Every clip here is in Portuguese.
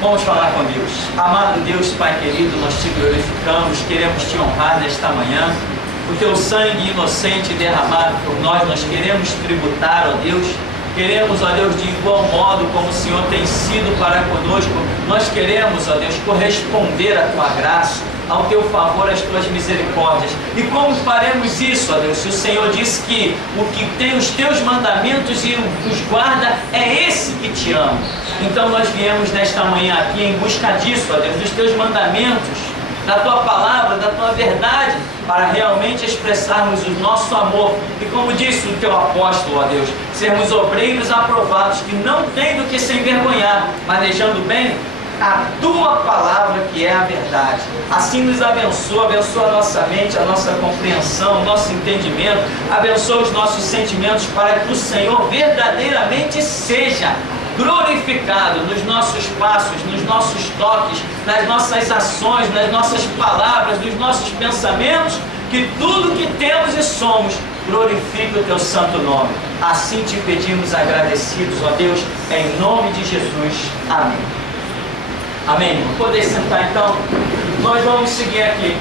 Vamos falar com Deus. Amado Deus, Pai querido, nós te glorificamos, queremos te honrar nesta manhã. O teu sangue inocente derramado por nós queremos tributar, ó Deus. Queremos, ó Deus, de igual modo como o Senhor tem sido para conosco, nós queremos, ó Deus, corresponder à tua graça, ao teu favor, às tuas misericórdias. E como faremos isso, ó Deus, se o Senhor disse que o que tem os teus mandamentos e os guarda é esse que te ama? Então nós viemos nesta manhã aqui em busca disso, ó Deus, dos teus mandamentos, da tua palavra, da tua verdade, para realmente expressarmos o nosso amor. E como disse o teu apóstolo, ó Deus, sermos obreiros aprovados, que não tem do que se envergonhar, manejando bem a tua palavra, que é a verdade. Assim nos abençoa, abençoa a nossa mente, a nossa compreensão, o nosso entendimento, abençoa os nossos sentimentos, para que o Senhor verdadeiramente seja glorificado nos nossos passos, nos nossos toques, nas nossas ações, nas nossas palavras, nos nossos pensamentos, que tudo que temos e somos glorifique o teu santo nome. Assim te pedimos agradecidos, ó Deus, em nome de Jesus. Amém. Amém, irmão. Poder sentar então? Nós vamos seguir aqui.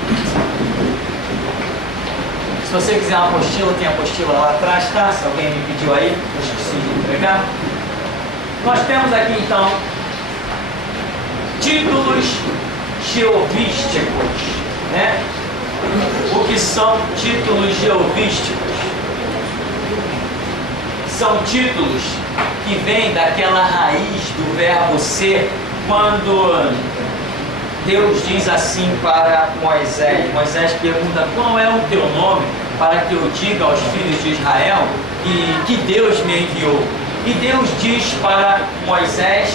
Se você quiser uma apostila, tem a apostila lá atrás, tá? Se alguém me pediu aí, eu esqueci de entregar. Nós temos aqui então títulos jeovísticos, né? O que são títulos jeovísticos? São títulos que vêm daquela raiz do verbo ser, quando Deus diz assim para Moisés. Moisés pergunta: qual é o teu nome, para que eu diga aos filhos de Israel que Deus me enviou? E Deus diz para Moisés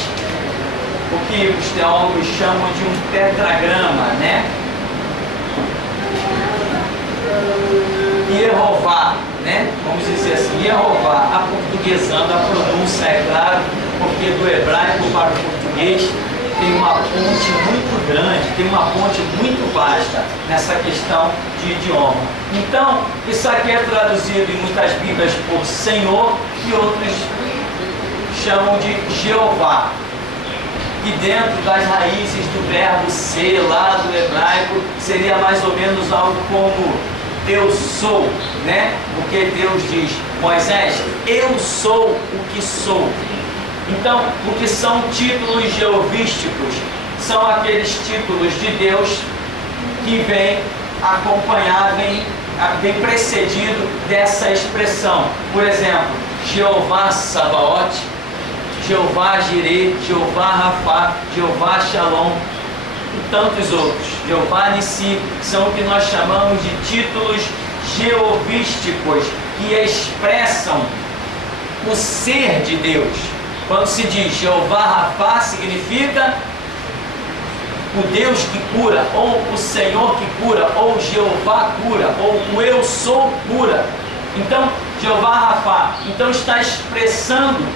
o que os teólogos chamam de um tetragrama, né? Yehová, né? Vamos dizer assim, Yehová, aportuguesando, a pronúncia é claro, porque do hebraico para o português tem uma ponte muito grande, tem uma ponte muito vasta nessa questão de idioma. Então, isso aqui é traduzido em muitas Bíblias por Senhor e outros chamam de Jeová. E dentro das raízes do verbo ser, lá do hebraico, seria mais ou menos algo como eu sou, né? Porque Deus diz: Moisés, eu sou o que sou. Então, o que são títulos jeovísticos? São aqueles títulos de Deus que vêm acompanhar, vem precedido dessa expressão. Por exemplo, Jeová Sabaote, Jeová Jireh, Jeová Rafá, Jeová Shalom e tantos outros. Jeová Nissi são o que nós chamamos de títulos jeovísticos, que expressam o ser de Deus. Quando se diz Jeová Rafá, significa o Deus que cura, ou o Senhor que cura, ou Jeová cura, ou o eu sou cura. Então, Jeová Rafá, então está expressando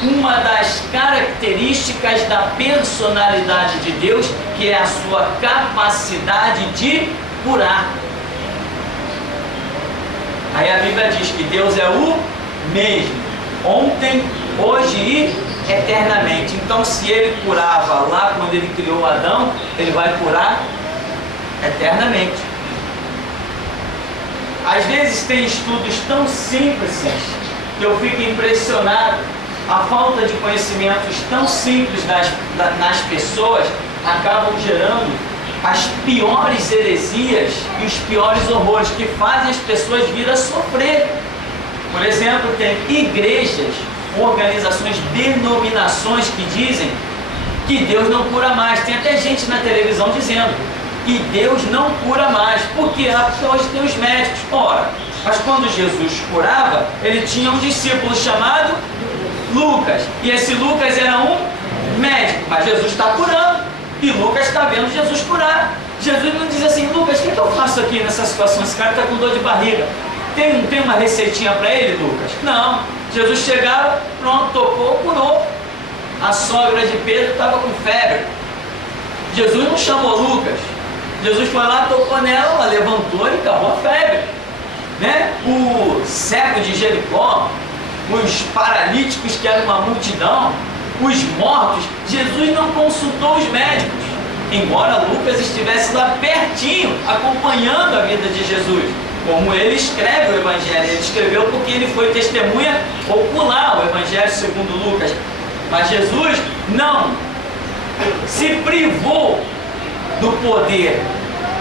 uma das características da personalidade de Deus, que é a sua capacidade de curar. Aí a Bíblia diz que Deus é o mesmo, ontem, hoje e eternamente. Então, se Ele curava lá quando Ele criou Adão, Ele vai curar eternamente. Às vezes tem estudos tão simples que eu fico impressionado. A falta de conhecimentos tão simples nas pessoas acabam gerando as piores heresias e os piores horrores, que fazem as pessoas vir a sofrer. Por exemplo, tem igrejas, organizações, denominações que dizem que Deus não cura mais. Tem até gente na televisão dizendo que Deus não cura mais, porque hoje tem os médicos. Ora, mas quando Jesus curava, ele tinha um discípulo chamado Lucas, e esse Lucas era um médico, mas Jesus está curando, e Lucas está vendo Jesus curar. Jesus não diz assim: Lucas, o que eu faço aqui nessa situação? Esse cara está com dor de barriga, tem uma receitinha para ele, Lucas? Não. Jesus chegava, pronto, tocou, curou. A sogra de Pedro estava com febre. Jesus não chamou Lucas. Jesus foi lá, tocou nela, ela levantou e acabou a febre, né? O cego de Jericó, os paralíticos, que era uma multidão, os mortos, Jesus não consultou os médicos, embora Lucas estivesse lá pertinho, acompanhando a vida de Jesus. Como ele escreve o Evangelho, ele escreveu porque ele foi testemunha ocular, o Evangelho segundo Lucas. Mas Jesus não se privou do poder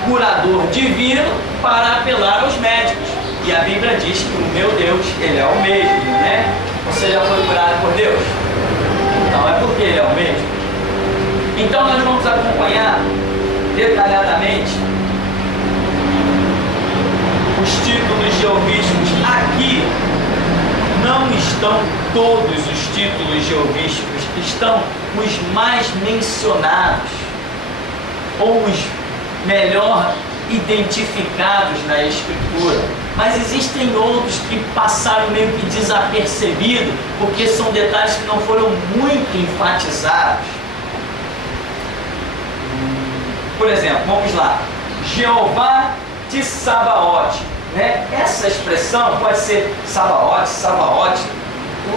curador divino para apelar aos médicos. E a Bíblia diz que o meu Deus, Ele é o mesmo, né? Você já foi curado por Deus? Então é porque Ele é o mesmo. Então nós vamos acompanhar detalhadamente os títulos geovísticos. Aqui não estão todos os títulos geovísticos, estão os mais mencionados, ou os melhor identificados na Escritura. Mas existem outros que passaram meio que desapercebidos, porque são detalhes que não foram muito enfatizados. Por exemplo, vamos lá, Jeová de Sabaote, né? Essa expressão pode ser Sabaote, Sabaote.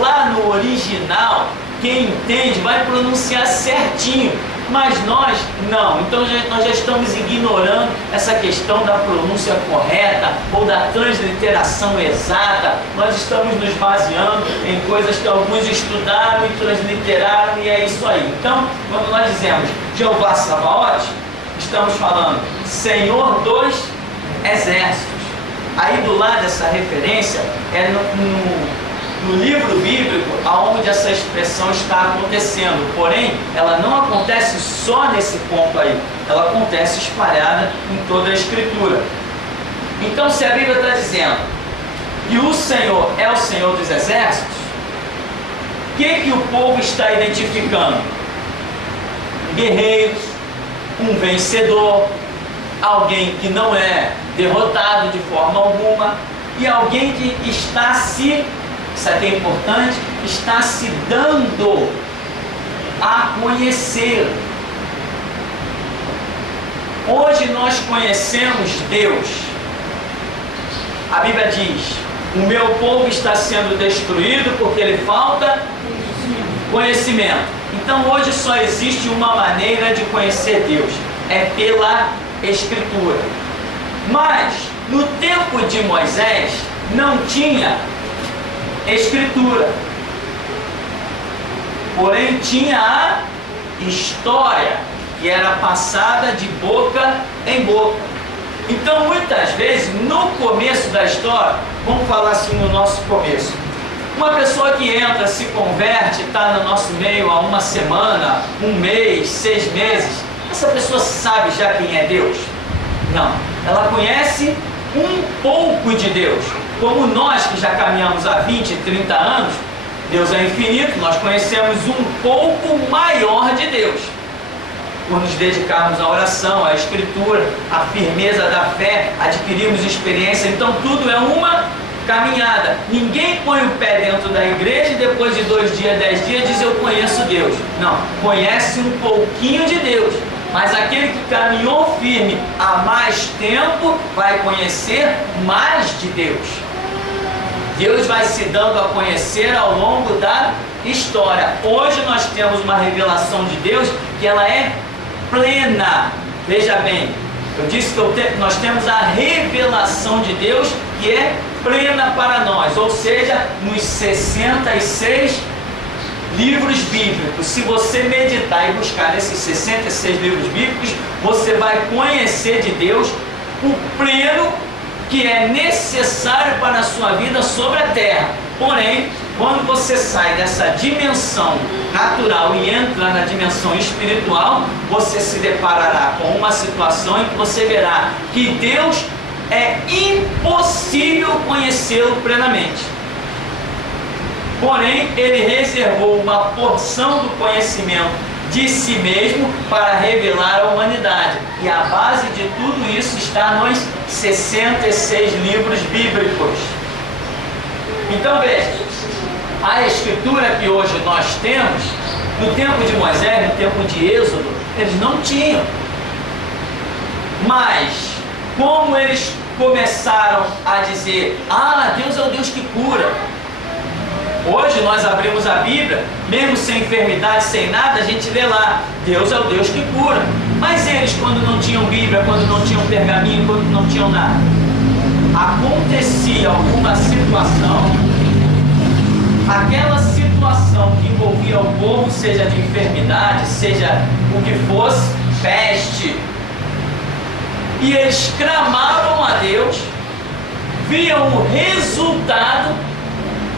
Lá no original, quem entende vai pronunciar certinho, mas nós não. Então nós já estamos ignorando essa questão da pronúncia correta ou da transliteração exata. Nós estamos nos baseando em coisas que alguns estudaram e transliteraram, e é isso aí. Então, quando nós dizemos Jeová Sabaote, estamos falando Senhor dos Exércitos. Aí do lado dessa referência é no livro bíblico aonde essa expressão está acontecendo, porém ela não acontece só nesse ponto aí, ela acontece espalhada em toda a Escritura. Então, se a Bíblia está dizendo que o Senhor é o Senhor dos Exércitos, o que o povo está identificando? Guerreiros, um vencedor, alguém que não é derrotado de forma alguma, e alguém que está se, isso aqui é importante, está se dando a conhecer. Hoje nós conhecemos Deus. A Bíblia diz: o meu povo está sendo destruído porque lhe falta conhecimento. Então hoje só existe uma maneira de conhecer Deus, é pela Escritura. Mas no tempo de Moisés não tinha Escritura, porém tinha a história que era passada de boca em boca. Então muitas vezes no começo da história, vamos falar assim no nosso começo, uma pessoa que entra, se converte, está no nosso meio há uma semana, um mês, 6 meses, essa pessoa sabe já quem é Deus? Não, ela conhece um pouco de Deus. Como nós que já caminhamos há 20, 30 anos, Deus é infinito, nós conhecemos um pouco maior de Deus. Por nos dedicarmos à oração, à Escritura, à firmeza da fé, adquirimos experiência, então tudo é uma caminhada. Ninguém põe o pé dentro da igreja e depois de 2 dias, 10 dias diz eu conheço Deus. Não, conhece um pouquinho de Deus. Mas aquele que caminhou firme há mais tempo vai conhecer mais de Deus. Deus vai se dando a conhecer ao longo da história. Hoje nós temos uma revelação de Deus que ela é plena. Veja bem, eu disse que nós temos a revelação de Deus que é plena para nós, ou seja, nos 66 livros bíblicos. Se você meditar e buscar nesses 66 livros bíblicos, você vai conhecer de Deus o pleno que é necessário para a sua vida sobre a terra. Porém, quando você sai dessa dimensão natural e entra na dimensão espiritual, você se deparará com uma situação em que você verá que Deus é impossível conhecê-lo plenamente. Porém, Ele reservou uma porção do conhecimento de si mesmo para revelar a humanidade. E a base de tudo isso está nos 66 livros bíblicos. Então veja, a Escritura que hoje nós temos, no tempo de Moisés, no tempo de Êxodo, eles não tinham. Mas, como eles começaram a dizer, Deus é o Deus que cura, Hoje nós abrimos a Bíblia, mesmo sem enfermidade, sem nada, a gente lê lá, Deus é o Deus que cura. Mas eles, quando não tinham Bíblia, quando não tinham pergaminho, quando não tinham nada, acontecia alguma situação, aquela situação que envolvia o povo, seja de enfermidade, seja o que fosse, peste, e eles clamavam a Deus, viam o resultado,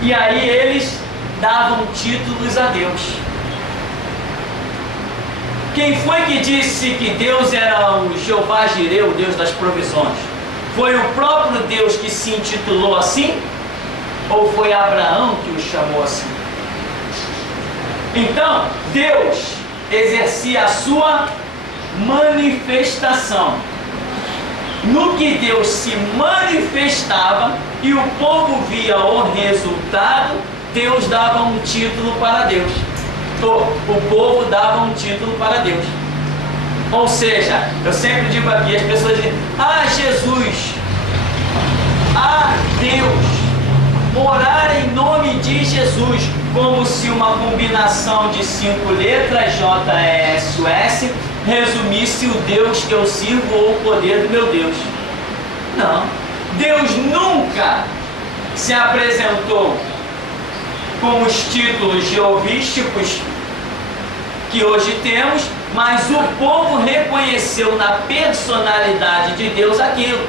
e aí eles davam títulos a Deus. Quem foi que disse que Deus era o Jeová Jireh, o Deus das provisões? Foi o próprio Deus que se intitulou assim? Ou foi Abraão que o chamou assim? Então, Deus exercia a sua manifestação. No que Deus se manifestava e o povo via o resultado, Deus dava um título para Deus. O povo dava um título para Deus. Ou seja, eu sempre digo aqui, as pessoas dizem, Jesus, Deus, orar em nome de Jesus, como se uma combinação de 5 letras, JESUS, resumisse o Deus que eu sirvo ou o poder do meu Deus. Não, Deus nunca se apresentou com os títulos geovísticos que hoje temos, mas o povo reconheceu na personalidade de Deus aquilo.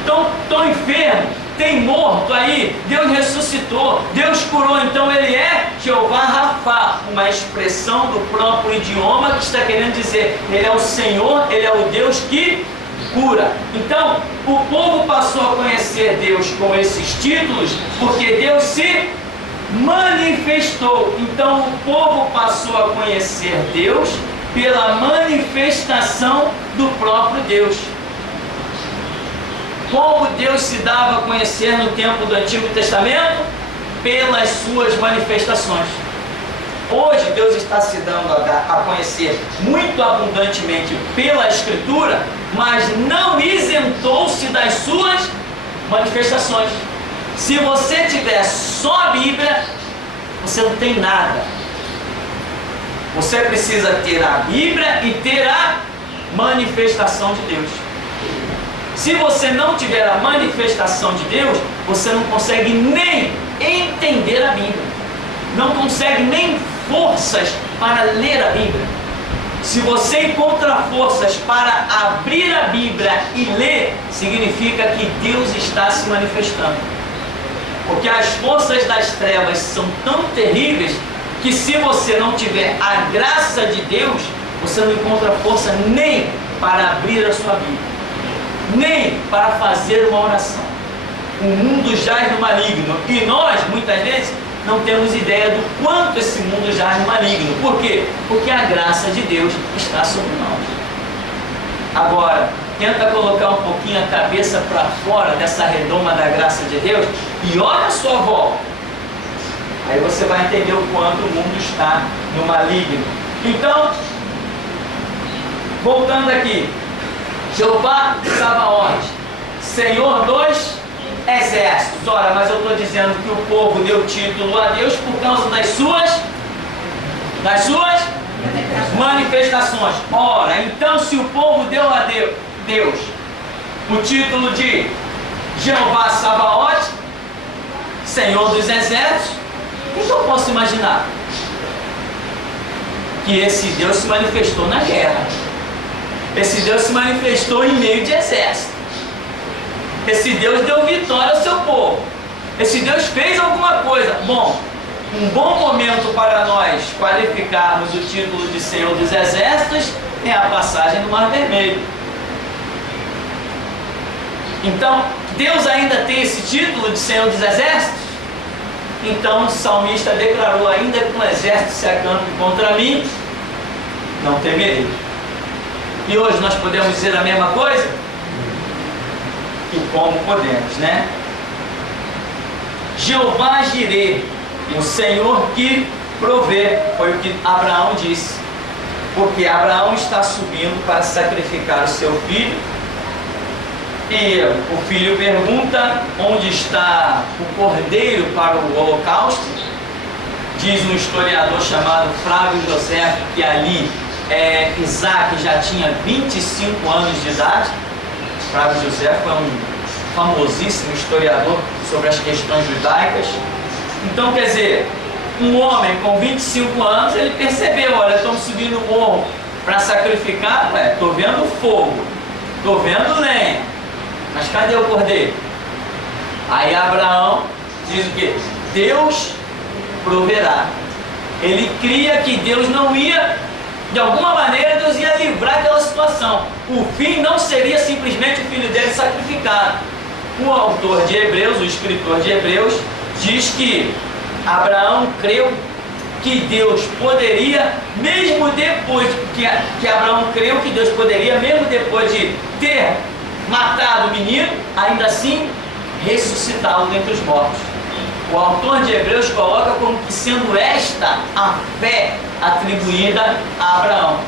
Então, estou enfermo, tem morto aí, Deus ressuscitou, Deus curou, então Ele é Jeová Rafá, uma expressão do próprio idioma que está querendo dizer, Ele é o Senhor, Ele é o Deus que cura. Então, o povo passou a conhecer Deus com esses títulos, porque Deus se manifestou. Então, o povo passou a conhecer Deus pela manifestação do próprio Deus. Como Deus se dava a conhecer no tempo do Antigo Testamento? Pelas suas manifestações. Hoje Deus está se dando a conhecer muito abundantemente pela Escritura, mas não isentou-se das suas manifestações. Se você tiver só a Bíblia, você não tem nada. Você precisa ter a Bíblia e ter a manifestação de Deus. Se você não tiver a manifestação de Deus, você não consegue nem entender a Bíblia. Não consegue nem forças para ler a Bíblia. Se você encontra forças para abrir a Bíblia e ler, significa que Deus está se manifestando. Porque as forças das trevas são tão terríveis que se você não tiver a graça de Deus, você não encontra força nem para abrir a sua Bíblia, nem para fazer uma oração. O mundo jaz no maligno e nós, muitas vezes, não temos ideia do quanto esse mundo jaz no maligno. Por quê? Porque a graça de Deus está sobre nós. Agora, tenta colocar um pouquinho a cabeça para fora dessa redoma da graça de Deus e olha a sua volta. Aí você vai entender o quanto o mundo está no maligno. Então, voltando aqui, Jeová Sabaoth, Senhor dos exércitos. Ora, mas eu estou dizendo que o povo deu título a Deus por causa das suas manifestações. Ora, então se o povo deu a Deus o título de Jeová Sabaoth, Senhor dos exércitos, o que eu posso imaginar? Que esse Deus se manifestou na guerra. Esse Deus se manifestou em meio de exército. Esse Deus deu vitória ao seu povo. Esse Deus fez alguma coisa. Bom, um bom momento para nós qualificarmos o título de Senhor dos Exércitos é a passagem do Mar Vermelho. Então, Deus ainda tem esse título de Senhor dos Exércitos? Então o salmista declarou, ainda que um exército se acampe contra mim, não temerei. E hoje nós podemos dizer a mesma coisa? E como podemos, né? Jeová Jireh, o Senhor que provê, foi o que Abraão disse. Porque Abraão está subindo para sacrificar o seu filho. E o filho pergunta onde está o cordeiro para o holocausto. Diz um historiador chamado Flávio José que ali Isaac já tinha 25 anos de idade. Flávio José foi um famosíssimo historiador sobre as questões judaicas. Então, quer dizer, um homem com 25 anos, ele percebeu, olha, estamos subindo o morro para sacrificar, estou vendo fogo, estou vendo lenha, mas cadê o cordeiro? Aí Abraão diz o quê? Deus proverá. Ele cria que Deus não ia, de alguma maneira, Deus ia livrar aquela situação. O fim não seria simplesmente o filho dele sacrificado. O autor de Hebreus, o escritor de Hebreus, diz que Abraão creu que Deus poderia, mesmo depois que Abraão creu que Deus poderia, mesmo depois de ter matado o menino, ainda assim ressuscitá-lo dentre os mortos. O autor de Hebreus coloca como que sendo esta a fé atribuída a Abraão,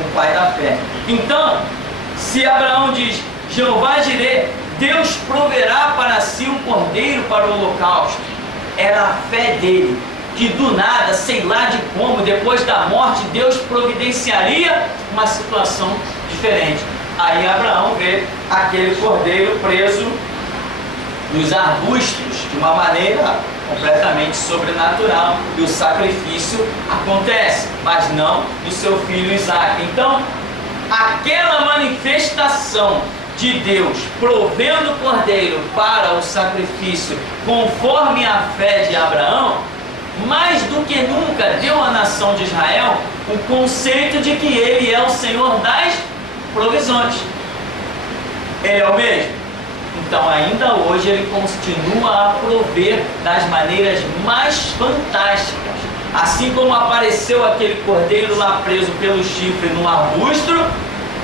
o pai da fé. Então, se Abraão diz, Jeová Jireh, Deus proverá para si um cordeiro para o holocausto, era a fé dele, que do nada, sei lá de como, depois da morte, Deus providenciaria uma situação diferente. Aí Abraão vê aquele cordeiro preso nos arbustos de uma maneira completamente sobrenatural, e o sacrifício acontece, mas não do seu filho Isaac. Então, aquela manifestação de Deus provendo o cordeiro para o sacrifício conforme a fé de Abraão, mais do que nunca deu à nação de Israel o conceito de que ele é o Senhor das provisões. Ele é o mesmo. Então, ainda hoje, ele continua a prover das maneiras mais fantásticas. Assim como apareceu aquele cordeiro lá preso pelo chifre no arbusto,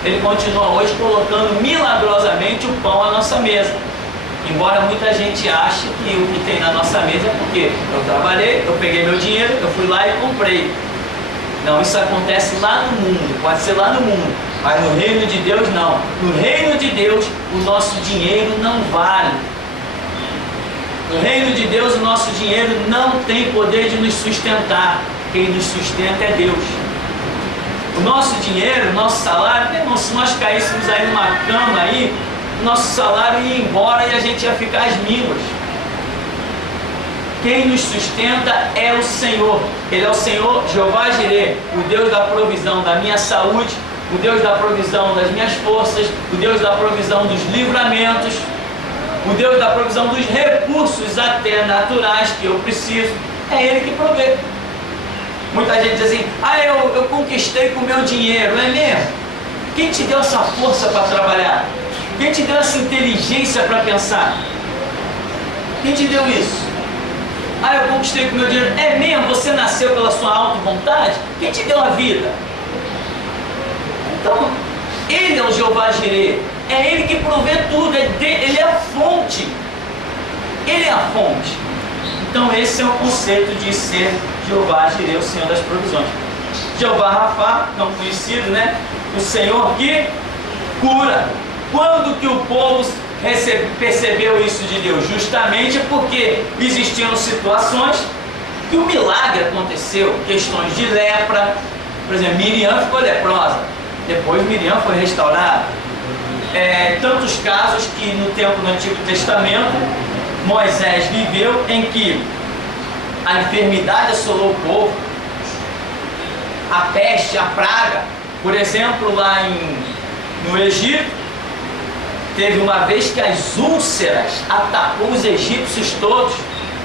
ele continua hoje colocando milagrosamente o pão à nossa mesa. Embora muita gente ache que o que tem na nossa mesa é porque eu trabalhei, eu peguei meu dinheiro, eu fui lá e comprei. Não, isso acontece lá no mundo, pode ser lá no mundo, mas no reino de Deus não. No reino de Deus o nosso dinheiro não vale. No reino de Deus o nosso dinheiro não tem poder de nos sustentar. Quem nos sustenta é Deus. O nosso dinheiro, o nosso salário, meu irmão, se nós caíssemos aí numa cama aí, o nosso salário ia embora e a gente ia ficar às míngua. Quem nos sustenta é o Senhor. Ele é o Senhor Jeová Jireh, o Deus da provisão da minha saúde, o Deus da provisão das minhas forças, o Deus da provisão dos livramentos, o Deus da provisão dos recursos até naturais que eu preciso. É Ele que provê. Muita gente diz assim, eu conquistei com o meu dinheiro, é mesmo? Quem te deu essa força para trabalhar? Quem te deu essa inteligência para pensar? Quem te deu isso? Eu conquistei com o meu dinheiro. É mesmo? Você nasceu pela sua alta vontade? Quem te deu a vida? Então, Ele é o Jeová Jireh. É Ele que provê tudo. Ele é a fonte. Ele é a fonte. Então, esse é o conceito de ser Jeová Jireh, o Senhor das provisões. Jeová Rafá, não conhecido, né? O Senhor que cura. Quando que o povo percebeu isso de Deus? Justamente porque existiam situações que o milagre aconteceu, questões de lepra. Por exemplo, Miriam ficou leprosa, depois Miriam foi restaurada. Tantos casos que no tempo do Antigo Testamento Moisés viveu em que a enfermidade assolou o povo, a peste, a praga. Por exemplo, lá no Egito, teve uma vez que as úlceras atacou os egípcios todos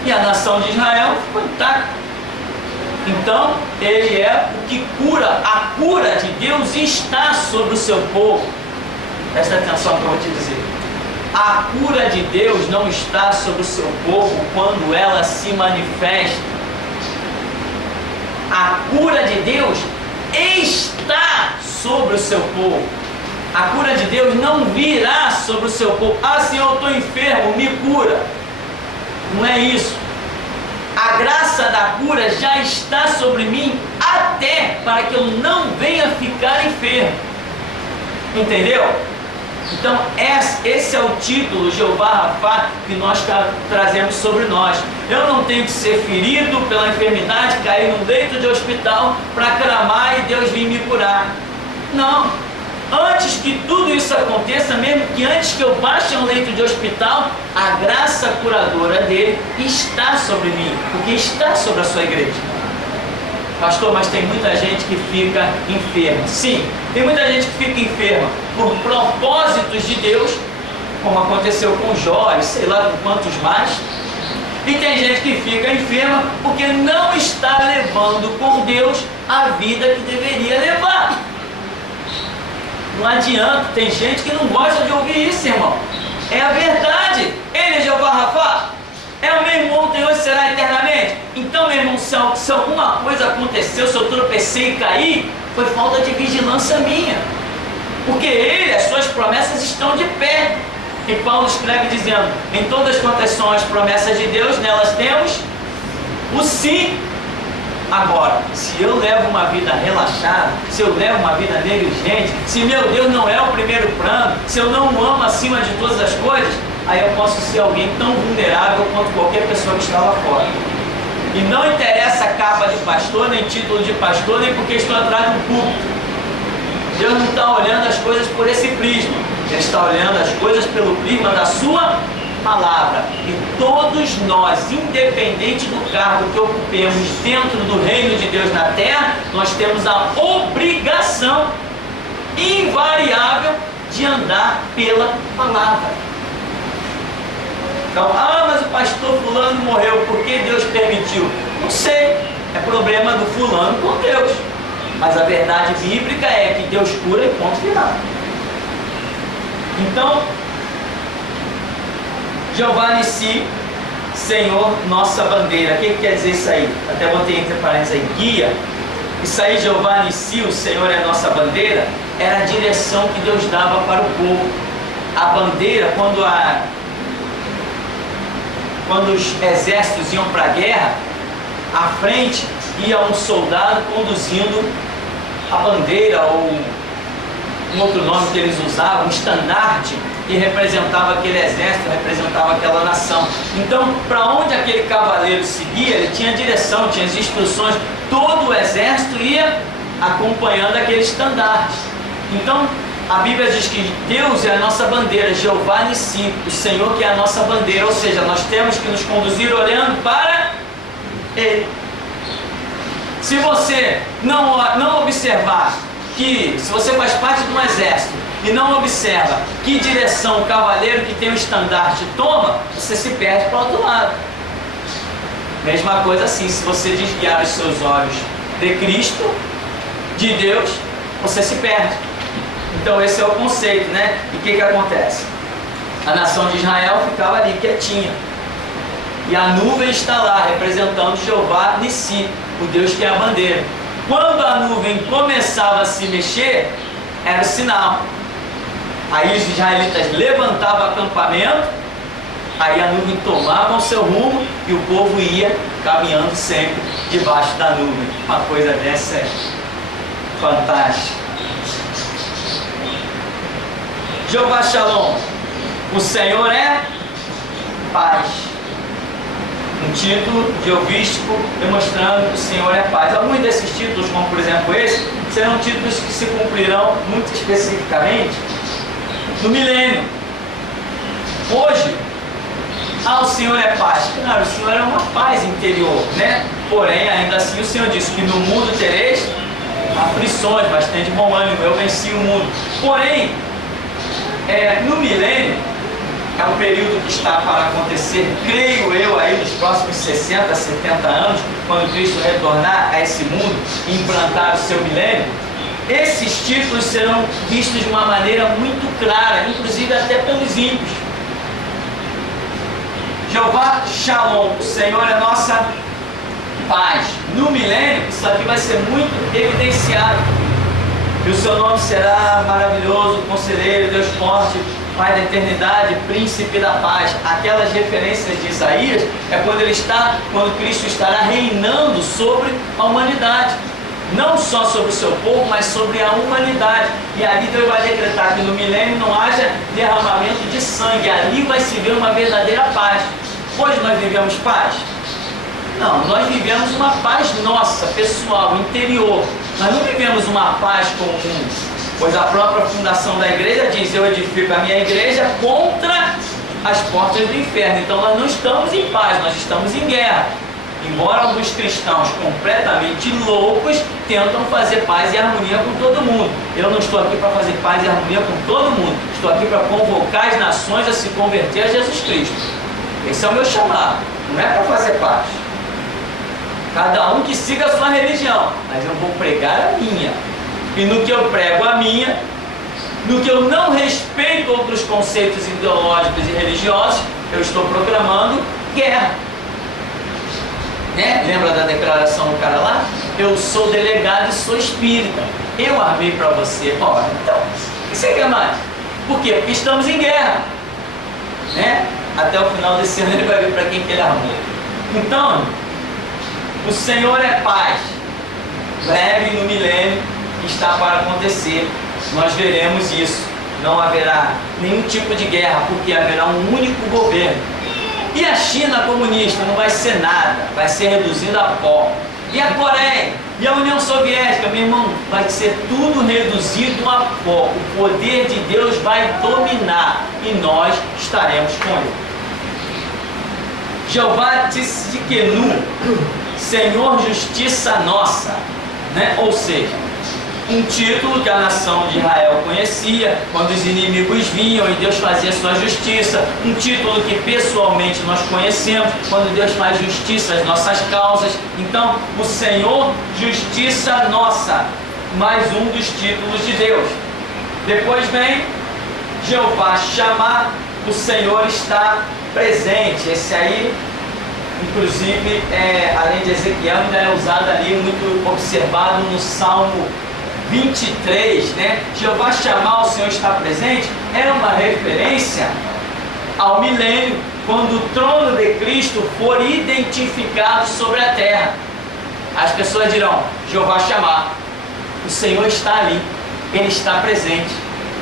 e a nação de Israel ficou intacta. Então, Ele é o que cura. A cura de Deus está sobre o seu povo. Presta atenção no que eu vou te dizer. A cura de Deus não está sobre o seu povo quando ela se manifesta. A cura de Deus está sobre o seu povo. A cura de Deus não virá sobre o seu povo. Senhor, eu estou enfermo, me cura. Não é isso. A graça da cura já está sobre mim até para que eu não venha ficar enfermo. Entendeu? Então esse é o título, Jeová Rafá, que nós trazemos sobre nós. Eu não tenho que ser ferido pela enfermidade, cair num leito de hospital para clamar e Deus vir me curar. Não. Antes que tudo isso aconteça, mesmo que antes que eu baixe a um leito de hospital, a graça curadora dele está sobre mim, porque está sobre a sua igreja. Pastor, mas tem muita gente que fica enferma. Sim, tem muita gente que fica enferma por propósitos de Deus, como aconteceu com Jó e sei lá com quantos mais. E tem gente que fica enferma porque não está levando com Deus a vida que deveria levar. Não adianta, tem gente que não gosta de ouvir isso, irmão. É a verdade. Ele é Jeová Rafá. É o mesmo ontem, hoje, será eternamente. Então, meu irmão, se alguma coisa aconteceu, se eu tropecei e caí, foi falta de vigilância minha. Porque Ele, as suas promessas estão de pé. E Paulo escreve dizendo, em todas quantas são as promessas de Deus, nelas temos o sim. Agora, se eu levo uma vida relaxada, se eu levo uma vida negligente, se meu Deus não é o primeiro plano, se eu não o amo acima de todas as coisas, aí eu posso ser alguém tão vulnerável quanto qualquer pessoa que está lá fora. E não interessa a capa de pastor, nem título de pastor, nem porque estou atrás de um púlpito. Deus não está olhando as coisas por esse prisma. Ele está olhando as coisas pelo prisma da sua palavra. E todos nós, independente do cargo que ocupemos dentro do reino de Deus na terra, nós temos a obrigação invariável de andar pela palavra. Então, mas o pastor fulano morreu, por que Deus permitiu? Não sei, é problema do fulano com Deus. Mas a verdade bíblica é que Deus cura e ponto final. Então, Jeová Nissi, Senhor, nossa bandeira. O que quer dizer isso aí? Até botei entre parênteses aí, guia. Isso aí, Jeová Nissi, o Senhor é nossa bandeira, era a direção que Deus dava para o povo. A bandeira, quando os exércitos iam para a guerra, à frente ia um soldado conduzindo a bandeira, ou um outro nome que eles usavam, um estandarte, que representava aquele exército, representava aquela nação. Então, para onde aquele cavaleiro seguia, ele tinha direção, tinha as instruções, todo o exército ia acompanhando aquele estandarte. Então, a Bíblia diz que Deus é a nossa bandeira, Jeová Nissi, o Senhor que é a nossa bandeira, ou seja, nós temos que nos conduzir olhando para Ele. Se você não observar que, se você faz parte de um exército e não observa que direção o cavaleiro que tem o estandarte toma, você se perde para o outro lado. Mesma coisa assim, se você desviar os seus olhos de Cristo, de Deus, você se perde. Então esse é o conceito, né? E o que acontece? A nação de Israel ficava ali quietinha. E a nuvem está lá, representando Jeová Nissi, o Deus que é a bandeira. Quando a nuvem começava a se mexer, era o sinal. Aí os israelitas levantavam acampamento, aí a nuvem tomava o seu rumo e o povo ia caminhando sempre debaixo da nuvem. Uma coisa dessa é fantástica. Jeová Shalom, o Senhor é paz. Um título geovístico demonstrando que o Senhor é paz. Alguns desses títulos, como por exemplo esse, serão títulos que se cumprirão muito especificamente no milênio. Hoje, o Senhor é paz. Claro, o Senhor é uma paz interior, né? Porém, ainda assim o Senhor disse que no mundo tereis aflições, mas tem de bom ânimo, eu venci o mundo. Porém, no milênio, é um período que está para acontecer, creio eu, aí nos próximos 60, 70 anos, quando Cristo retornar a esse mundo e implantar o seu milênio. Esses títulos serão vistos de uma maneira muito clara, inclusive até pelos ímpios. Jeová Shalom, o Senhor é nossa paz. No milênio, isso aqui vai ser muito evidenciado. E o seu nome será maravilhoso, conselheiro, Deus forte, Pai da eternidade, príncipe da paz. Aquelas referências de Isaías é quando Cristo estará reinando sobre a humanidade. não só sobre o seu povo, mas sobre a humanidade. E ali Deus vai decretar que no milênio não haja derramamento de sangue. Ali vai se ver uma verdadeira paz. Hoje nós vivemos paz? Não, nós vivemos uma paz nossa, pessoal, interior. Nós não vivemos uma paz comum, pois a própria fundação da igreja diz: eu edifico a minha igreja contra as portas do inferno. Então nós não estamos em paz, nós estamos em guerra. Embora alguns cristãos completamente loucos tentam fazer paz e harmonia com todo mundo. Eu não estou aqui para fazer paz e harmonia com todo mundo. Estou aqui para convocar as nações a se converter a Jesus Cristo. Esse é o meu chamado. Não é para fazer paz. Cada um que siga a sua religião. Mas eu vou pregar a minha. E no que eu prego a minha, no que eu não respeito outros conceitos ideológicos e religiosos, eu estou proclamando guerra. Né? Lembra da declaração do cara lá? Eu sou delegado e sou espírita. Eu armei para você. Ora, então, o que você quer mais? Por quê? Porque estamos em guerra. Né? Até o final desse ano ele vai ver para quem que ele armou. Então, o Senhor é paz. Breve no milênio está para acontecer. Nós veremos isso. Não haverá nenhum tipo de guerra, porque haverá um único governo. E a China comunista não vai ser nada, vai ser reduzida a pó. E a Coreia, e a União Soviética, meu irmão, vai ser tudo reduzido a pó. O poder de Deus vai dominar e nós estaremos com ele. Jeová Tsidkenu, Senhor Justiça Nossa, né? Ou seja, um título que a nação de Israel conhecia quando os inimigos vinham e Deus fazia sua justiça. Um título que pessoalmente nós conhecemos quando Deus faz justiça às nossas causas. Então, o Senhor, Justiça Nossa, mais um dos títulos de Deus. Depois vem Jeová Chamar, o Senhor está presente. Esse aí, inclusive, além de Ezequiel, ainda é usado ali, muito observado no Salmo 23, né? Jeová Chamar, o Senhor está presente, é uma referência ao milênio, quando o trono de Cristo for identificado sobre a terra. As pessoas dirão: Jeová Chamar, o Senhor está ali, Ele está presente.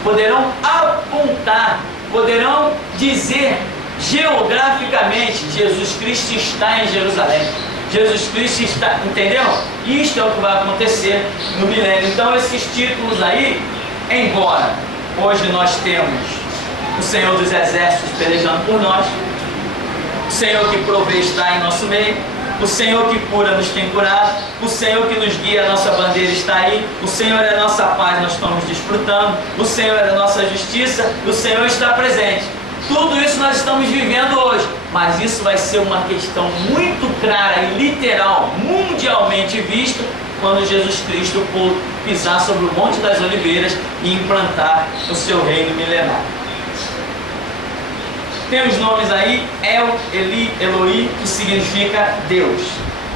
Poderão apontar, poderão dizer geograficamente: Jesus Cristo está em Jerusalém. Jesus Cristo está, entendeu? Isto é o que vai acontecer no milênio. Então esses títulos aí, embora hoje nós temos o Senhor dos Exércitos pelejando por nós, o Senhor que provê está em nosso meio, o Senhor que cura nos tem curado, o Senhor que nos guia, a nossa bandeira está aí, o Senhor é a nossa paz, nós estamos desfrutando, o Senhor é a nossa justiça, o Senhor está presente. Tudo isso nós estamos vivendo hoje, mas isso vai ser uma questão muito clara e literal, mundialmente vista, quando Jesus Cristo for pisar sobre o Monte das Oliveiras e implantar o seu reino milenar. Tem os nomes aí: El, Eli, Eloi, que significa Deus.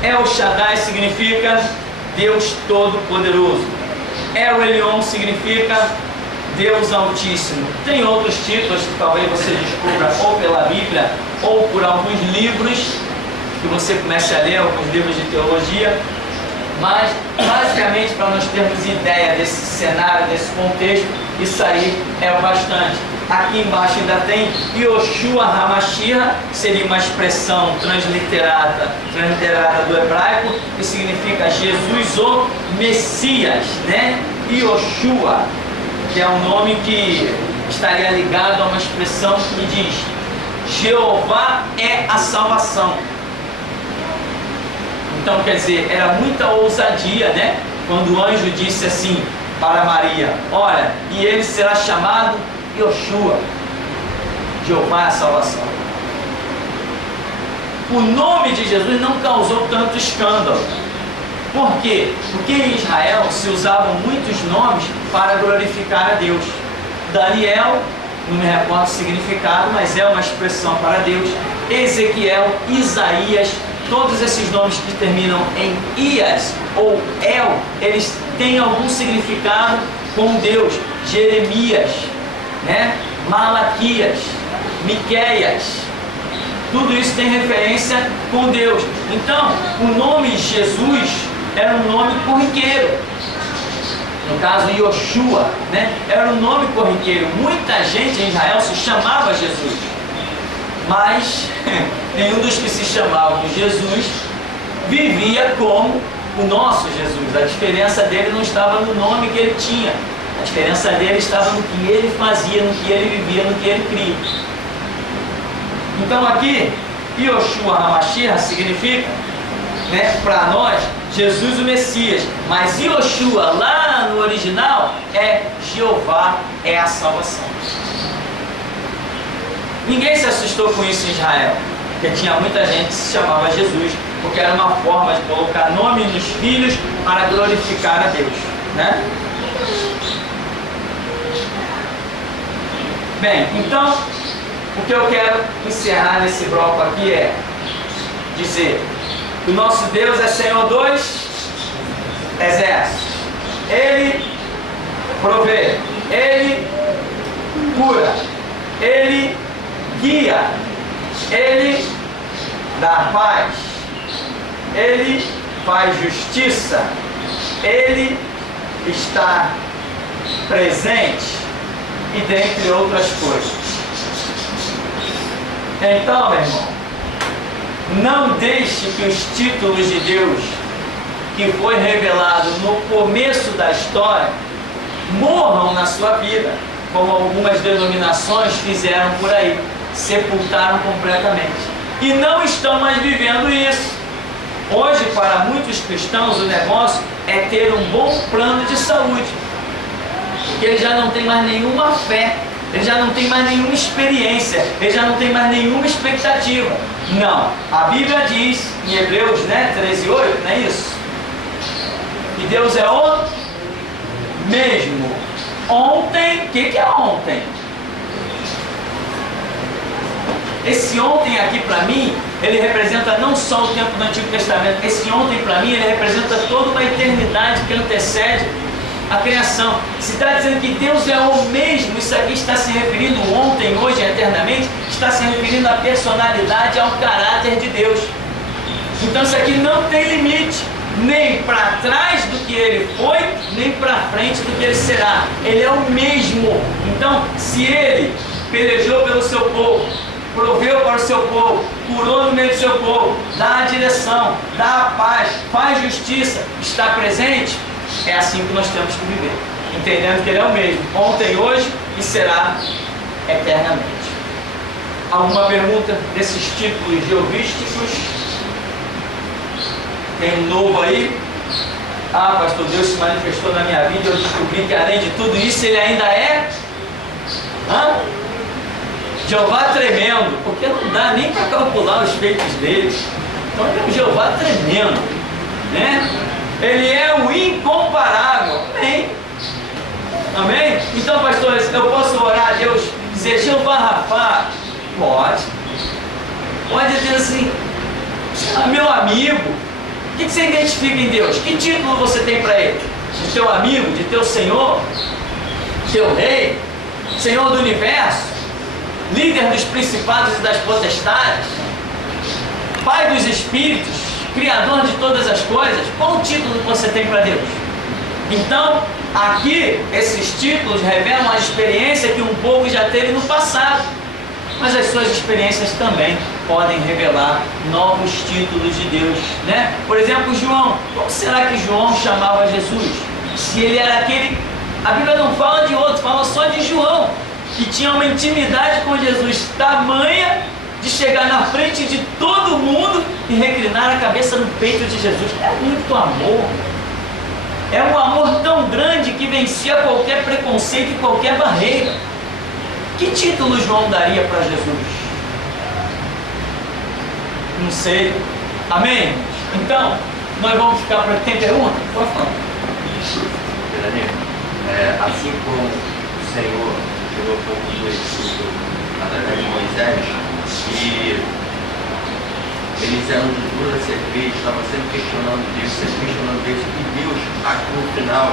El Shaddai significa Deus Todo-Poderoso. El Elyon significa Deus Altíssimo. Tem outros títulos que talvez você descubra ou pela Bíblia ou por alguns livros que você comece a ler, alguns livros de teologia, mas basicamente, para nós termos ideia desse cenário, desse contexto, isso aí é o bastante. Aqui embaixo ainda tem Yoshua HaMashiach, seria uma expressão transliterada do hebraico, que significa Jesus o Messias, né? Yoshua, que é um nome que estaria ligado a uma expressão que diz: Jeová é a salvação. Então, quer dizer, era muita ousadia, né? Quando o anjo disse assim para Maria: olha, e ele será chamado Yoshua, Jeová é a salvação. O nome de Jesus não causou tanto escândalo. Por quê? Porque em Israel se usavam muitos nomes para glorificar a Deus. Daniel, não me recordo o significado, mas é uma expressão para Deus. Ezequiel, Isaías, todos esses nomes que terminam em Ias ou El, eles têm algum significado com Deus. Jeremias, né? Malaquias, Miqueias, tudo isso tem referência com Deus. Então, o nome Jesus era um nome corriqueiro. No caso, Yoshua, né? Era um nome corriqueiro. Muita gente em Israel se chamava Jesus. Mas nenhum dos que se chamavam Jesus vivia como o nosso Jesus. A diferença dele não estava no nome que ele tinha. A diferença dele estava no que ele fazia, no que ele vivia, no que ele cria. Então aqui, Yoshua HaMashiach significa, né, para nós, Jesus o Messias. Mas Yoshua, lá no original, é Jeová, é a salvação. Ninguém se assustou com isso em Israel, porque tinha muita gente que se chamava Jesus, porque era uma forma de colocar nome nos filhos para glorificar a Deus, né? Bem, então, o que eu quero encerrar nesse bloco aqui é dizer que o nosso Deus é Senhor dos exércitos. Ele provê, Ele cura, Ele guia, Ele dá paz, Ele faz justiça, Ele está presente e dentre outras coisas. Então, meu irmão, não deixe que os títulos de Deus que foi revelado no começo da história morram na sua vida, como algumas denominações fizeram por aí, sepultaram completamente e não estão mais vivendo isso. Hoje, para muitos cristãos, o negócio é ter um bom plano de saúde, porque ele já não tem mais nenhuma fé, ele já não tem mais nenhuma experiência, ele já não tem mais nenhuma expectativa. Não, a Bíblia diz em Hebreus, né, 13:8, não é isso? Que Deus é o mesmo. Ontem, o que é ontem? Esse ontem aqui para mim, ele representa não só o tempo do Antigo Testamento, esse ontem para mim, ele representa toda uma eternidade que antecede a criação. Se está dizendo que Deus é o mesmo, isso aqui está se referindo ontem, hoje, eternamente, está se referindo à personalidade, ao caráter de Deus. Então isso aqui não tem limite, nem para trás do que ele foi, nem para frente do que ele será. Ele é o mesmo. Então, se ele pelejou pelo seu povo, proveu para o seu povo, curou no meio do seu povo, dá a direção, dá a paz, faz justiça, está presente, é assim que nós temos que viver, entendendo que ele é o mesmo, ontem, hoje e será eternamente. Alguma pergunta desses títulos geovísticos? Tem um novo aí? Ah, pastor, Deus se manifestou na minha vida e eu descobri que além de tudo isso ele ainda é Jeová tremendo, porque não dá nem para calcular os feitos dele. Então ele é um Jeová tremendo, né? Ele é o incomparável. Amém? Amém? Então, pastor, eu posso orar a Deus, dizer Jeová Rafá? Pode. Pode dizer assim, meu amigo. O que você identifica em Deus? Que título você tem para ele? De teu amigo, de teu Senhor, teu Rei, Senhor do Universo, líder dos principados e das potestades, Pai dos Espíritos, Criador de todas as coisas. Qual o título que você tem para Deus? Então, aqui, esses títulos revelam a experiência que um povo já teve no passado, mas as suas experiências também podem revelar novos títulos de Deus, né? Por exemplo, João. Como será que João chamava Jesus? Se ele era aquele... A Bíblia não fala de outro, fala só de João, que tinha uma intimidade com Jesus tamanha de chegar na frente de todo mundo e reclinar a cabeça no peito de Jesus. É muito amor. É um amor tão grande que vencia qualquer preconceito e qualquer barreira. Que título João daria para Jesus? Não sei. Amém? Então, nós vamos ficar para... Tem pergunta? Pode falar. Assim como o Senhor tirou o povo do Egito através de Moisés, e eles eram de dura cerveja, estavam sempre questionando Deus, e Deus, aqui no final,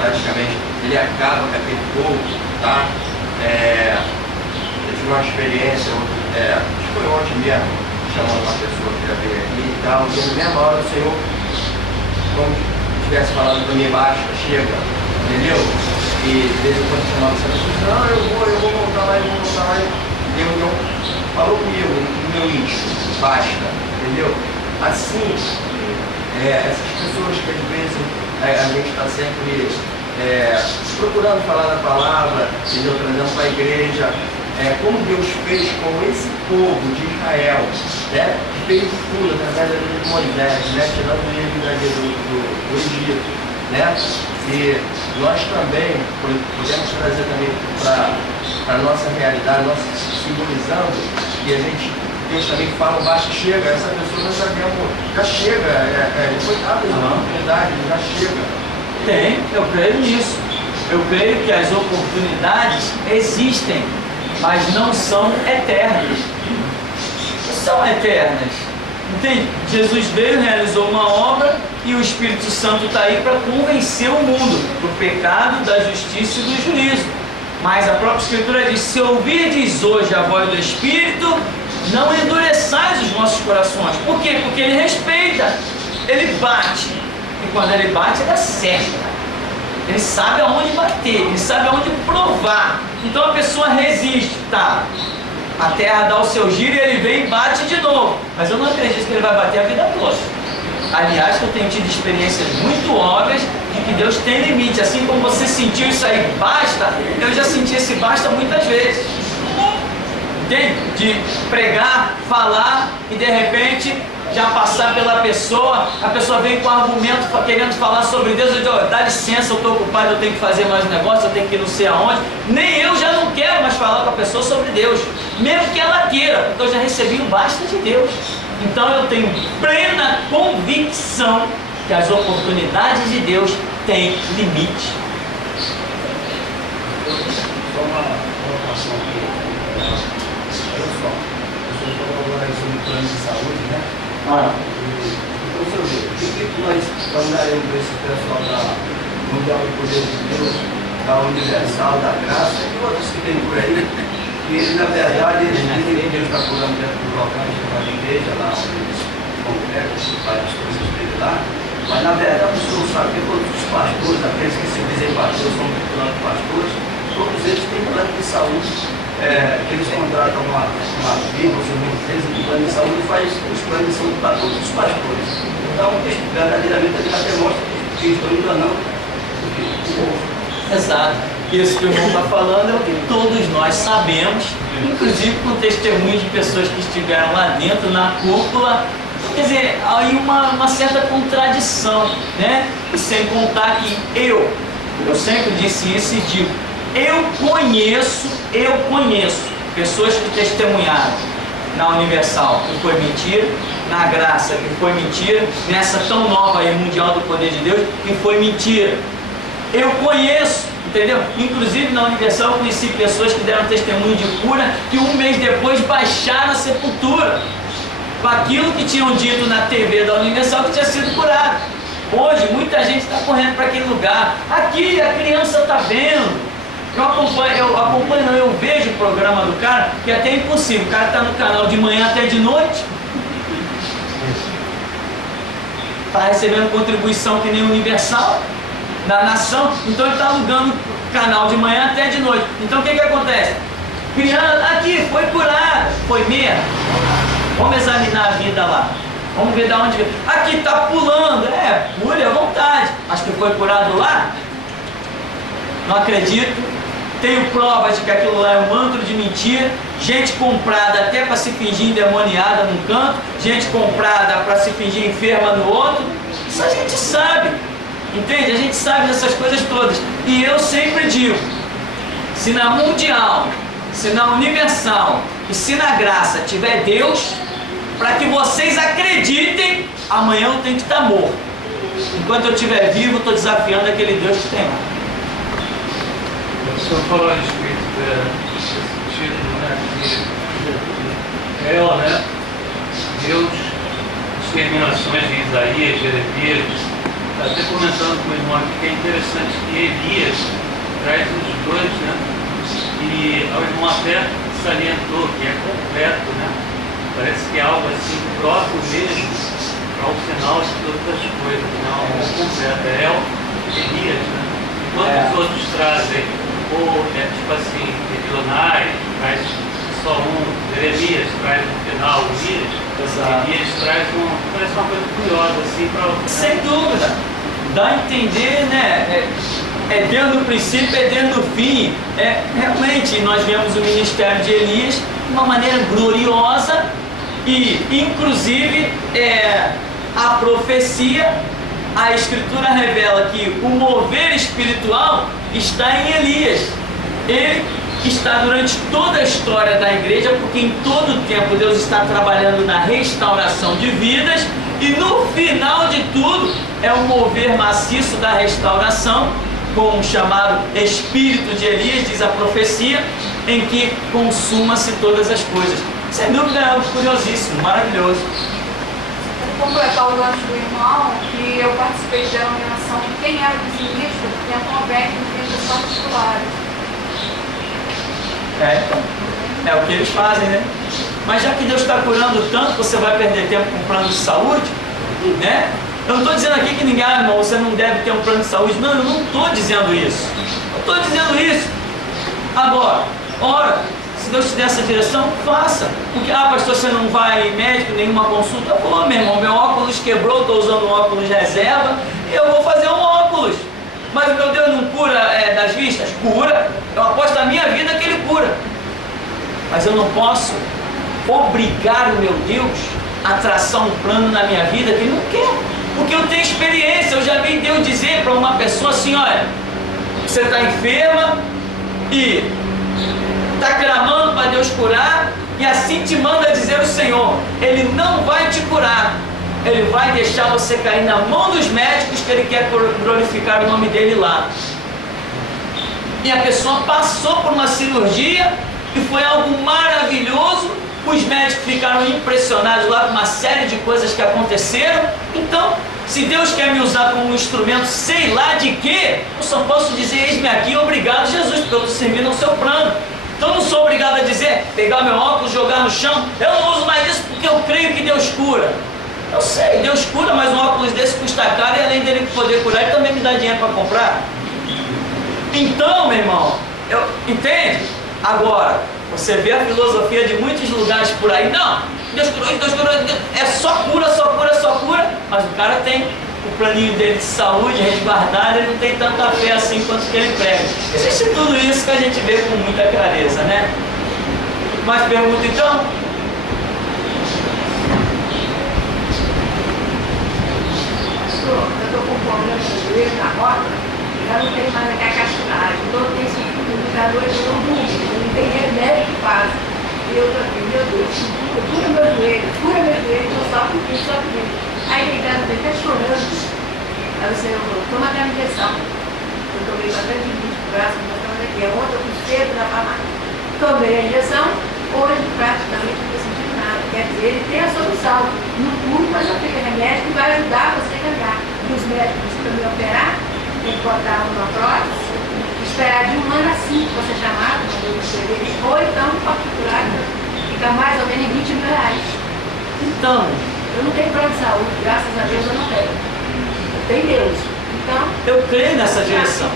praticamente, ele acaba com aquele povo, tá? Eu tive uma experiência, acho que foi ontem mesmo, chamando uma pessoa que ia vir aqui e tal, e na mesma hora o Senhor como se tivesse falado para mim, basta, chega, entendeu? E de vez em quando chamava essa pessoa, não, eu vou voltar lá, Deus não falou comigo, no meu íntimo, basta, entendeu? Assim, essas pessoas que às vezes a gente está sempre procurando falar da palavra, entendeu? Trazendo para a igreja, como Deus fez com esse povo de Israel, né? Fez tudo através da vida de Moisés, né? Tirando ele do Egito, né? E nós também podemos trazer também para a nossa realidade, nós simbolizando, e Deus também fala, basta, chega, essa pessoa nós sabemos, já chega, foi dada a oportunidade, já chega. Eu creio nisso. Eu creio que as oportunidades existem, mas não são eternas. Não são eternas. Entende? Jesus veio, realizou uma obra e o Espírito Santo está aí para convencer o mundo do pecado, da justiça e do juízo. Mas a própria Escritura diz, se ouvirdes hoje a voz do Espírito, não endureçais os vossos corações. Por quê? Porque Ele respeita, Ele bate. E quando Ele bate, Ele acerta. Ele sabe aonde bater, Ele sabe aonde provar. Então a pessoa resiste, tá? A terra dá o seu giro e ele vem e bate de novo. Mas eu não acredito que ele vai bater a vida toda. Aliás, eu tenho tido experiências muito óbvias de que Deus tem limite. Assim como você sentiu isso aí, basta, eu já senti esse basta muitas vezes. Entende? De pregar, falar e de repente já passar pela pessoa, a pessoa vem com argumento querendo falar sobre Deus, eu digo, dá licença, eu estou ocupado, eu tenho que fazer mais negócio, eu tenho que ir não sei aonde. Nem eu já não quero mais falar com a pessoa sobre Deus, mesmo que ela queira, porque eu já recebi o basta de Deus. Então eu tenho plena convicção que as oportunidades de Deus têm limite. Só uma colocação aqui. Olha só, vocês estão agora sobre plano de saúde, né? Então, senhor, o que nós falaremos para esse pessoal da Mundial do Poder de Deus, da Universal, da Graça e outros que tem por aí, que na verdade eles dizem que Deus está pulando dentro do local da igreja, lá onde eles congregam, fazem as coisas dele lá, mas na verdade o senhor sabe que todos os pastores, aqueles que se dizem pastores, são virtuando pastores, todos eles têm plano de saúde. Que eles contratam uma firma, uma empresa de plano de saúde e faz os planos de saúde para todos os pastores. Então, verdadeiramente, ele até mostra que estão enganando o povo. Exato. Isso que o irmão está falando é o que todos nós sabemos, inclusive com testemunhos de pessoas que estiveram lá dentro, na cúpula. Quer dizer, aí uma certa contradição, né? E sem contar que eu sempre disse isso e digo, eu conheço pessoas que testemunharam na Universal, que foi mentira, na Graça, que foi mentira, nessa tão nova aí, Mundial do Poder de Deus, que foi mentira. Eu conheço, entendeu? Inclusive na Universal eu conheci pessoas que deram testemunho de cura, que um mês depois baixaram a sepultura, com aquilo que tinham dito na TV da Universal que tinha sido curado. Hoje muita gente está correndo para aquele lugar. Aqui a criança está vendo. Eu vejo o programa do cara, que é até impossível. O cara está no canal de manhã até de noite. Está recebendo contribuição que nem Universal da nação. Então ele está alugando o canal de manhã até de noite. Então o que acontece? Criança, aqui, foi curada. Foi mesmo? Vamos examinar a vida lá. Vamos ver de onde veio. Aqui está pulando. Pule à vontade. Acho que foi curado lá. Não acredito. Tenho provas de que aquilo lá é um antro de mentira, gente comprada até para se fingir endemoniada num canto, gente comprada para se fingir enferma no outro. Isso a gente sabe, entende? A gente sabe dessas coisas todas. E eu sempre digo, se na Mundial, se na Universal e se na Graça tiver Deus, para que vocês acreditem, amanhã eu tenho que estar morto. Enquanto eu estiver vivo, estou desafiando aquele Deus que tem lá. O senhor falou a respeito desse título, né? Deus, as terminações de Isaías, Jeremias, até comentando com o irmão aqui que é interessante que Elias traz os dois, né? E o irmão até salientou que é completo, né? Parece que é algo assim próprio mesmo para o final de todas as coisas, né? Algo completo. É Elias, né? Enquanto os outros trazem, tipo assim, regionais, traz só Jeremias traz no final Elias, Elias traz parece uma coisa curiosa, assim, para... Sem dúvida. Dá a entender, né? É desde o princípio, é desde o fim. Realmente, nós vemos o ministério de Elias de uma maneira gloriosa e, inclusive, a profecia, a Escritura revela que o mover espiritual está em Elias. Ele está durante toda a história da igreja, porque em todo o tempo Deus está trabalhando na restauração de vidas, e no final de tudo é o mover maciço da restauração, com o chamado Espírito de Elias, diz a profecia, em que consuma-se todas as coisas. Sem dúvida é algo curiosíssimo, maravilhoso. Vou completar o gancho do irmão, que eu participei de denominação de quem era dizimista, tinha convênio em vidas particulares. É o que eles fazem, né? Mas já que Deus está curando tanto, você vai perder tempo com plano de saúde, né? Eu não estou dizendo aqui que ninguém, irmão, você não deve ter um plano de saúde. Não, eu não estou dizendo isso. Eu estou dizendo isso. Agora, ora, se Deus te der essa direção, faça. Porque, pastor, você não vai em médico, nenhuma consulta? Eu vou, meu irmão, meu óculos quebrou, estou usando um óculos reserva, e eu vou fazer um óculos. Mas o meu Deus não cura das vistas? Cura. Eu aposto na minha vida que Ele cura. Mas eu não posso obrigar o meu Deus a traçar um plano na minha vida que Ele não quer. Porque eu tenho experiência. Eu já vi Deus dizer para uma pessoa assim: olha, você está enferma e está clamando para Deus curar, e assim te manda dizer o Senhor: Ele não vai te curar. Ele vai deixar você cair na mão dos médicos, que Ele quer glorificar o nome dEle lá. E a pessoa passou por uma cirurgia e foi algo maravilhoso. Os médicos ficaram impressionados lá com uma série de coisas que aconteceram. Então, se Deus quer me usar como um instrumento, sei lá de quê, eu só posso dizer: eis-me aqui, obrigado Jesus, pelo servir no seu plano. Então não sou obrigado a dizer, pegar meu óculos, jogar no chão. Eu não uso mais isso porque eu creio que Deus cura. Eu sei, Deus cura, mas um óculos desse custa caro, e além dele poder curar, Ele também me dá dinheiro para comprar. Então, meu irmão, entende? Agora, você vê a filosofia de muitos lugares por aí: não, Deus curou, é só cura, só cura, só cura. Mas o cara tem o planinho dele de saúde resguardado, ele não tem tanta fé assim quanto que ele prega. Existe tudo isso que a gente vê com muita clareza, né? Mais pergunta então? Eu estou com um problema no joelho, na roda, já não tenho mais aquela castigagem. Então eu tenho esse indicador de não dormir, não tem remédio que faz. E eu estou aqui: meu Deus, cura meu joelho, eu só pedi. Aí ligando, ele está chorando. Aí você, eu toma aquela injeção. Eu tomei bastante limite pro braço, nós estamos aqui. Ontem eu fui cedo na farmácia. Tomei a injeção, hoje praticamente não estou sentindo nada. Quer dizer, ele tem a solução. Não cura, mas eu tenho remédio que vai ajudar você a caminhar. E os médicos para me operar, tem que botar uma prótese, esperar de 1 ano a 5 para ser chamado, ou então particular, fica mais ou menos em 20 mil reais. Então, eu não tenho plano de saúde, graças a Deus eu não tenho. Eu tenho Deus. Então, eu creio nessa direção.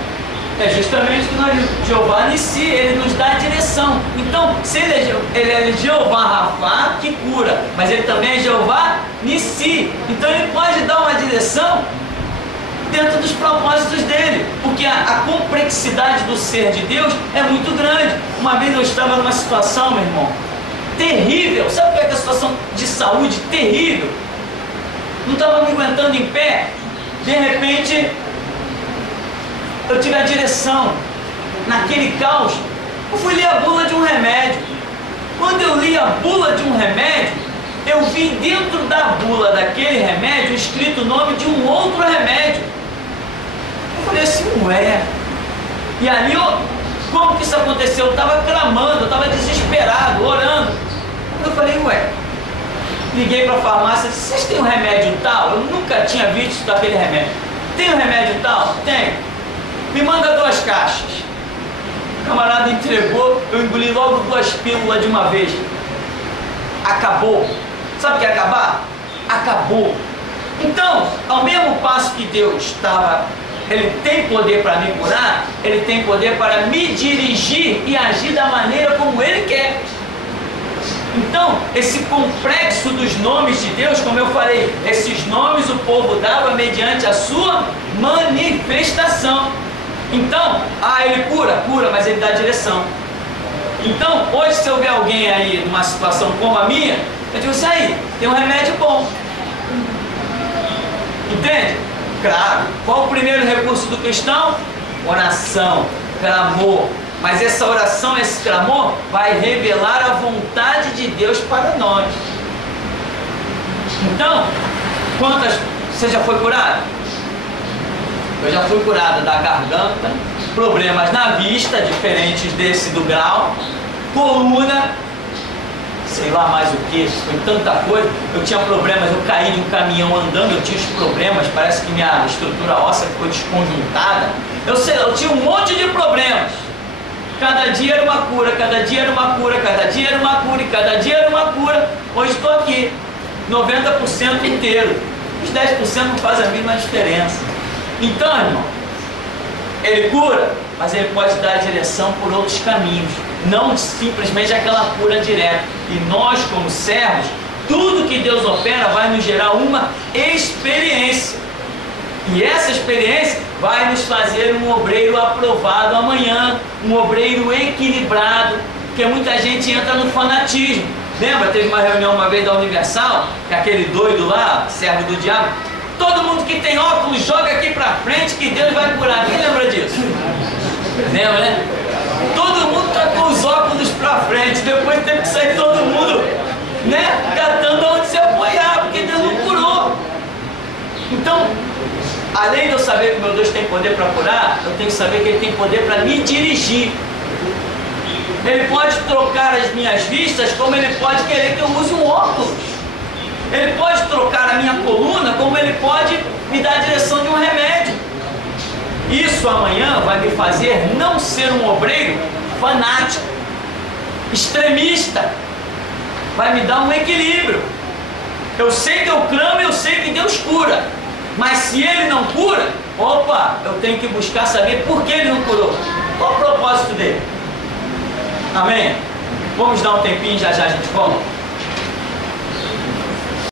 É justamente que nós, Jeová Nissi, Ele nos dá a direção. Então, se ele é Jeová Rafá, que cura, mas Ele também é Jeová Nissi. Então Ele pode dar uma direção dentro dos propósitos dEle, porque a complexidade do ser de Deus é muito grande. Uma vez eu estava numa situação, meu irmão, terrível. Sabe o que é a situação de saúde terrível? Não estava me aguentando em pé. De repente, eu tive a direção. Naquele caos, eu fui ler a bula de um remédio. Quando eu li a bula de um remédio, eu vi dentro da bula daquele remédio escrito o nome de um outro remédio. Eu falei assim: ué. E ali, como que isso aconteceu? Eu estava clamando, eu estava desesperado, orando. Eu falei: ué. Liguei para a farmácia e disse: vocês têm um remédio tal? Eu nunca tinha visto daquele remédio. Tem um remédio tal? Tem. Me manda 2 caixas. O camarada entregou, eu engoli logo 2 pílulas de uma vez. Acabou. Sabe o que é acabar? Acabou. Então, ao mesmo passo que Deus Ele tem poder para me curar, Ele tem poder para me dirigir e agir da maneira como Ele quer. Então, esse complexo dos nomes de Deus, como eu falei, esses nomes o povo dava mediante a sua manifestação. Então, ele cura, mas Ele dá direção. Então, hoje se eu ver alguém aí numa situação como a minha, eu digo assim, aí, tem um remédio bom. Entende? Claro. Qual o primeiro recurso do cristão? Oração, clamor. Mas essa oração, esse clamor, vai revelar a vontade de Deus para nós. Então, você já foi curado? Eu já fui curado da garganta, problemas na vista, diferentes desse do grau, coluna, sei lá mais o que, foi tanta coisa. Eu tinha problemas, eu caí de um caminhão andando, eu tinha os problemas, parece que minha estrutura óssea ficou desconjuntada. Eu tinha um monte de problemas. Cada dia era uma cura, cada dia era uma cura, cada dia era uma cura e cada dia era uma cura. Hoje estou aqui, 90% inteiro. Os 10% não fazem a mínima diferença. Então, irmão, Ele cura, mas Ele pode dar a direção por outros caminhos, não simplesmente aquela cura direta. E nós, como servos, tudo que Deus opera vai nos gerar uma experiência. E essa experiência vai nos fazer um obreiro aprovado amanhã, um obreiro equilibrado, porque muita gente entra no fanatismo. Lembra, teve uma reunião uma vez da Universal, que aquele doido lá, servo do diabo, todo mundo que tem óculos joga aqui pra frente que Deus vai curar. Quem lembra disso? Lembra, né? Todo mundo tá com os óculos pra frente, depois teve que sair todo mundo, né? Catando onde se apoiar, porque Deus não curou. Então, além de eu saber que meu Deus tem poder para curar, eu tenho que saber que Ele tem poder para me dirigir. Ele pode trocar as minhas vistas, como Ele pode querer que eu use um óculos. Ele pode trocar a minha coluna, como Ele pode me dar a direção de um remédio. Isso amanhã vai me fazer não ser um obreiro fanático, extremista. Vai me dar um equilíbrio. Eu sei que eu clamo, eu sei que Deus cura. Mas se Ele não cura, eu tenho que buscar saber por que Ele não curou. Qual o propósito dele? Amém? Vamos dar um tempinho, já já a gente volta.